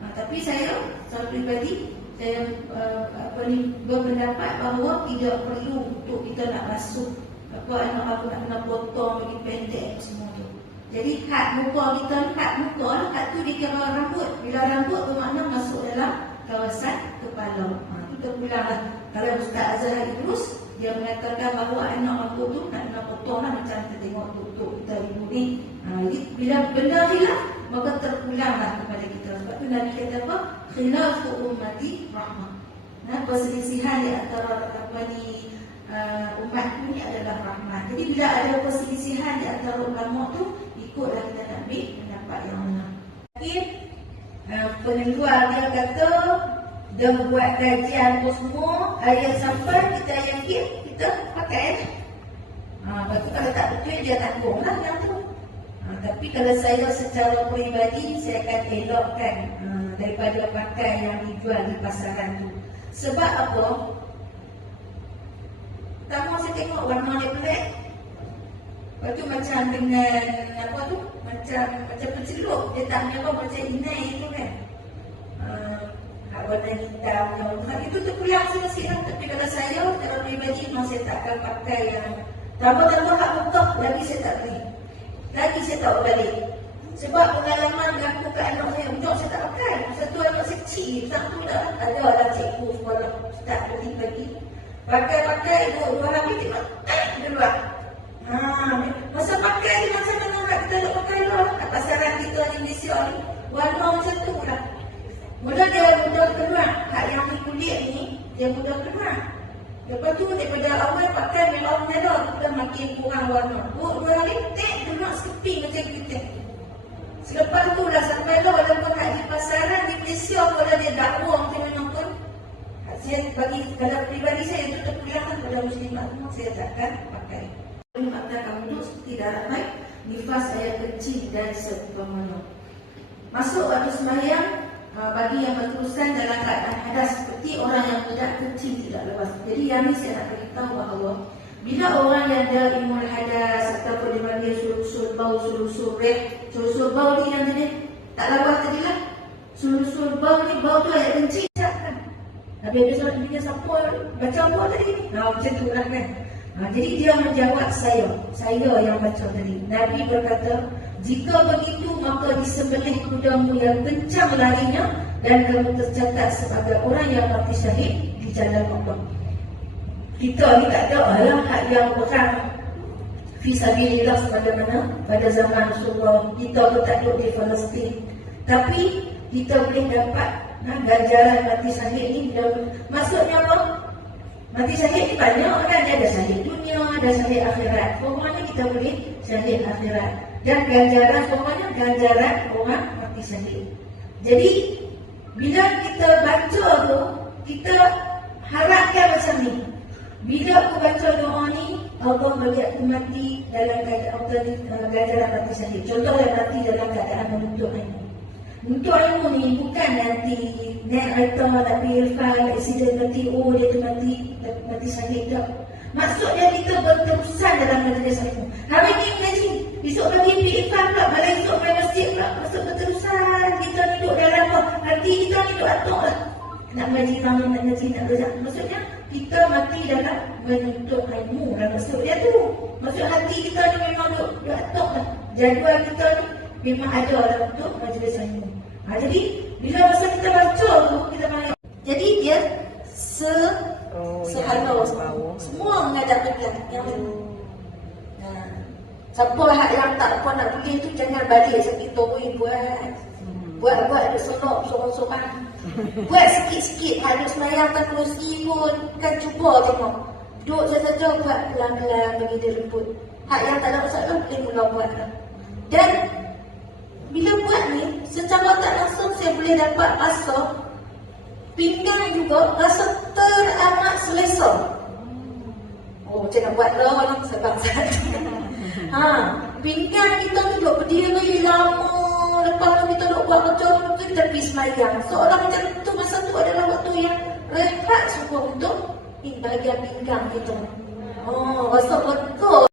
Tapi saya secara peribadi saya berpendapat bahawa tidak perlu untuk kita nak basuh anak aku nak kena potong bagi pendek semua tu. Jadi had muka kita ni, had tu dikira rambut. Bila rambut bermakna masuk dalam kawasan kepala. Itu terpulanglah. Kalau Ustaz Azhar Idrus, dia mengatakan bahawa anak aku tu nak kena potong lah macam kita tengok tuk kita ibu ni. Jadi bila benda hilang, maka terpulanglah kepada kita. Sebab tu Nabi kata apa? Khilafu ummati rahmah. Perselisihan di antara umat ini adalah rahmat. Jadi bila ada perselisihan di antara ulama tu, ikutlah kita nak ambil pendapat yang benar. Tapi penjual dia kata dia buat kajian tu semua, ayat sampai kita yakin, kita pakai. Lepas tu kalau tak betul dia tanggung lah yang tu. Tapi kalau saya secara peribadi, saya akan elokkan daripada pakai yang dijual di pasaran tu. Sebab apa? Pertama saya tengok warna dia pelik. Lepas tu macam dengan apa tu? Macam pencelup. Dia tak apa macam inai tu kan. Warna hitam yang itu terpulang sikit-sikit. Tapi kalau saya secara peribadi memang saya tak akan pakai yang tambah-tambah hak muka. Lagi saya tak beli. Lagi saya tak balik. Sebab pengalaman berlaku ke anak saya, untuk saya tak pakai. Satu anak saya kecil, satu dah ada lah cikgu sekolah start pagi-pagi. Pakai-pakai, dua hari tengok, dia keluar. Masa pakai ni macam mana nak kita nak pakai lah. Kat pasaran kita di Malaysia ni, warna macam tu lah. Mula dia mudah keluar. Hak yang ni kulit ni, dia mudah keluar. Lepas tu daripada awal pakai memang merah, kita makin kurang warna. Dua hari, keluar sekeping macam kita. Selepas tu dah sampai lah walaupun kat di pasaran di Malaysia kalau dia dakwa macam mana pun, saya bagi dalam peribadi saya itu terpulangkan pada muslimat semua, saya takkan pakai. Mata kamu tu seperti darah baik, nifas saya kecil dan seumpamanya. Masuk waktu sembahyang bagi yang berterusan dalam keadaan hadas seperti orang yang tidak kecil tidak lepas. Jadi yang ni saya nak beritahu bahawa bila orang yang ada imul hadas ataupun dia panggil sulusul bau, sulusul reh, sulusul bau ni yang jenis tak lawas tadi lah. Sulusul bau ni, bau tu ayat kencing kan. Habis dia solat dia siapa baca apa tadi ni? Macam tu lah kan. Jadi dia menjawab saya yang baca tadi. Nabi berkata, jika begitu maka disembelih kudamu yang kencang larinya dan kamu tercatat sebagai orang yang mati syahid di jalan Allah. Kita ni tak ada lah hak yang orang fisabilillah sebagaimana pada zaman Rasulullah. Kita pun tak duduk di Palestin. Tapi kita boleh dapat ganjaran mati syahid ni. Maksudnya apa? Mati syahid ni banyak kan. Dia ada syahid dunia, ada syahid akhirat. Pokoknya kita boleh syahid akhirat. Dan ganjaran, pokoknya ganjaran orang mati syahid. Jadi bila kita baca tu, kita harapkan macam ni. Bila aku baca doa ni, Allah bagi aku mati dalam keadaan ganjaran mati syahid. Contohnya mati dalam keadaan menuntut ilmu. Menuntut ilmu ni bukan nanti naik kereta, nak pergi irfan, aksiden mati, dia tu mati syahid tak. Maksudnya kita berterusan dalam majlis ilmu. Hari ni mengaji, besok lagi pergi irfan pula, malam esok main masjid pula. Maksud berterusan, kita duduk dalam apa? Hati kita ni duduk atok lah. Nak mengaji tamu, nak mengaji, nak belajar. Maksudnya kita mati dalam menuntut ilmu lah maksud dia tu. Maksud hati kita ni memang duduk atok lah. Jadual kita ni memang ada lah untuk majlis ilmu. Jadi bila masa kita baca tu, kita main. Jadi dia sehalau semua menghadap kiblat yang ini. Siapa yang tak apa nak pergi tu jangan balik sakit tolong buat ada sonok sorang-sorang. Buat sikit-sikit, ada semayang tak kerusi pun kan cuba tengok. Duduk saja buat pelan-pelan bagi dia lembut. Hak yang tak ada masalah boleh mula buat lah. Dan bila buat ni, secara tak langsung saya boleh dapat rasa pinggang juga rasa teramat selesa. Macam nak buat lah orang sebab-sebab. Pinggang kita tu duduk berdiri lama. Lepas tu kita duduk buat macam tu, kita pergi semayang. Seorang macam tu, masa tu adalah waktu yang rehat semua untuk bahagian pinggang kita. Rasa betul.